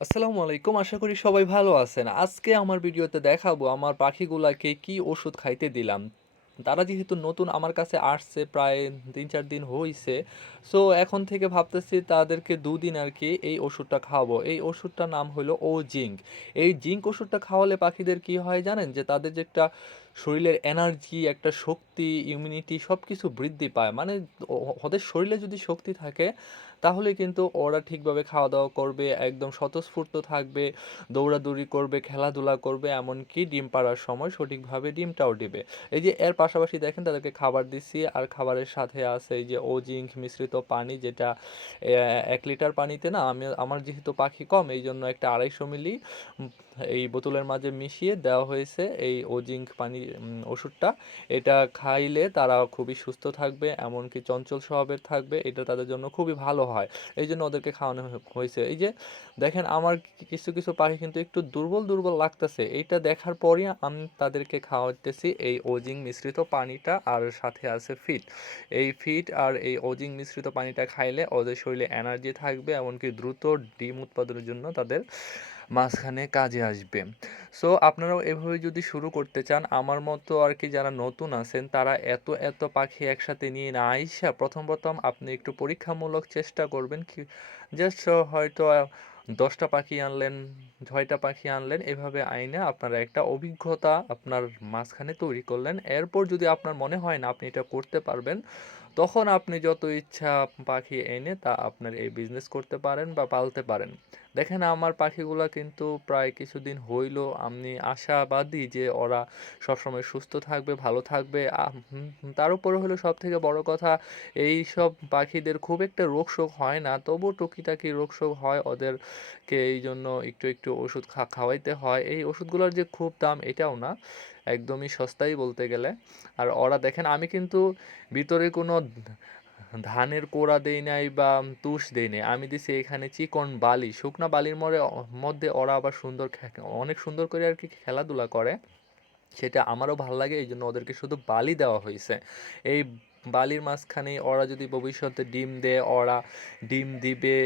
আসসালামু আলাইকুম, আশা করি সবাই ভালো আছেন। আজকে আমার ভিডিওতে দেখাবো আমার পাখিগুলাকে কি ওষুধ খাইতে দিলাম। তারা যেহেতু নতুন, আমার কাছে আসছে, প্রায় তিন চার দিন হইছে। সো এখন থেকে ভাবতেছি তাদেরকে দুদিন আর কি এই ওষুধটা খাওয়াবো। এই ওষুধটার নাম হলো ও জিঙ্ক। এই জিঙ্ক ওষুধটা খাওয়ালে পাখিদের কি হয় জানেন? যে তাদের যে একটা শরীরের এনার্জি একটা শক্তি ইমিউনিটি সব কিছু বৃদ্ধি পায়। মানে ওদের শরীরে যদি শক্তি থাকে, তাহলে কিন্তু ওরা ঠিকভাবে খাওয়া দাওয়া করবে, একদম স্বতঃস্ফূর্ত থাকবে, দৌড়াদৌড়ি করবে, খেলাধুলা করবে, এমনকি ডিম পাড়ার সময় সঠিকভাবে ডিমটাও দিবে। এই যে এর পাশাপাশি দেখেন, তাদেরকে খাবার দিচ্ছি, আর খাবারের সাথে আছে এই যে ওজিঙ্ক মিশ্রিত পানি, যেটা এক লিটার পানিতে না, আমি, আমার যেহেতু পাখি কম এই জন্য একটা আড়াইশো মিলি এই বোতলের মাঝে মিশিয়ে দেওয়া হয়েছে এই ওজিঙ্ক পানি ওষুধটা। এটা খাইলে তারা খুবই সুস্থ থাকবে, এমনকি চঞ্চল স্বভাবের থাকবে, এটা তাদের জন্য খুবই ভালো হয়। এই জন্য ওদেরকে খাওয়ানো হয়ে- হয়েছে। এই যে, দেখেন আমার কিছু কিছু পাখি কিন্তু একটু দুর্বল দুর্বল লাগতেছে। এইটা দেখার পরই আমি তাদেরকে খাওয়াতেছি এই ওজিং মিশ্রিত পানিটা আর সাথে আছে ফিট এই ফিট আর এই ওজিং মিশ্রিত পানিটা খাইলে ওদের শরীরে এনার্জি থাকবে, এমনকি দ্রুত ডিম উৎপাদনের জন্য তাদের মাঝখানে কাজে আসবে। সো আপনারাও এভাবে যদি শুরু করতে চান, আমার মতো আর কি যারা নতুন আছেন, তারা এত এত পাখি একসাথে নিয়ে না আইসা প্রথম প্রথম আপনি একটু পরীক্ষামূলক চেষ্টা করবেন কি জাস্ট হয়তো দশটা পাখি আনলেন, ছয়টা পাখি আনলেন, এভাবে আইনে আপনারা একটা অভিজ্ঞতা আপনার মাঝখানে তৈরি করলেন। এরপর যদি আপনার মনে হয় না আপনি এটা করতে পারবেন, তখন আপনি যত ইচ্ছা পাখি এনে তা আপনার এই বিজনেস করতে পারেন বা পালতে পারেন। দেখেন, আমার পাখিগুলা কিন্তু প্রায় কিছুদিন হইল। আমি আশাবাদী যে ওরা সবসময় সুস্থ থাকবে, ভালো থাকবে। তার উপরে হলো সব থেকে বড় কথা এই সব পাখিদের খুব একটা রোগ শোক হয় না। তবু টুকিটাকি রোগ শোক হয়। ওদেরকে এই জন্য একটু একটু ওষুধ খাওয়াইতে হয়। এই ওষুধগুলোর যে খুব দাম, এটাও না, একদমই সস্তাই বলতে গেলে। আর ওরা দেখেন, আমি কিন্তু ভিতরে কোনো ধানের কোড়া দেই নাই বা তুষ দেই নাই। আমি দিছি এখানে চিকন বালি, শুকনা বালির মরে, মধ্যে ওরা আবার সুন্দর অনেক সুন্দর করে আর কি খেলাধুলা করে। সেটা আমারও ভালো লাগে এই জন্য ওদেরকে শুধু বালি দেওয়া হয়েছে এই বালির মাঝখানে ওরা যদি ভবিষ্যতে ডিম দেয়, ওরা ডিম দিবে,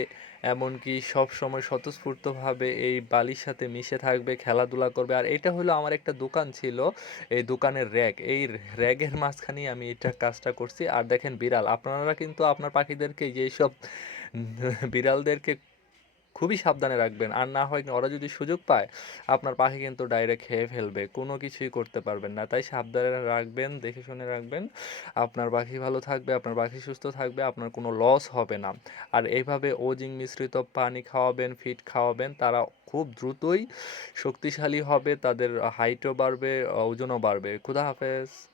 এমনকি সব সময় স্বতঃস্ফূর্তভাবে এই বালির সাথে মিশে থাকবে, খেলাধুলা করবে। আর এটা হলো আমার একটা দোকান ছিল, এই দোকানের র‍্যাগ এই র্যাগের মাঝখানেই আমি এটা কাজটা করছি। আর দেখেন বিড়াল, আপনারা কিন্তু আপনার পাখিদেরকে যেই সব বিড়ালদেরকে খুবই সাবধানে রাখবেন। আর না হয় ওরা যদি সুযোগ পায়, আপনার পাখি কিন্তু ডাইরেক্ট খেয়ে ফেলবে। কোনো কিছুই করতে পারবেন না। তাই সাবধানে রাখবেন, দেখে শুনে রাখবেন। আপনার পাখি ভালো থাকবে, আপনার পাখি সুস্থ থাকবে, আপনার কোনো লস হবে না। আর এইভাবে ওজিং মিশ্রিত পানি খাওয়াবেন ফিট খাওয়াবেন, তারা খুব দ্রুতই শক্তিশালী হবে, তাদের হাইটও বাড়বে, ওজনও বাড়বে। খুদা হাফেজ।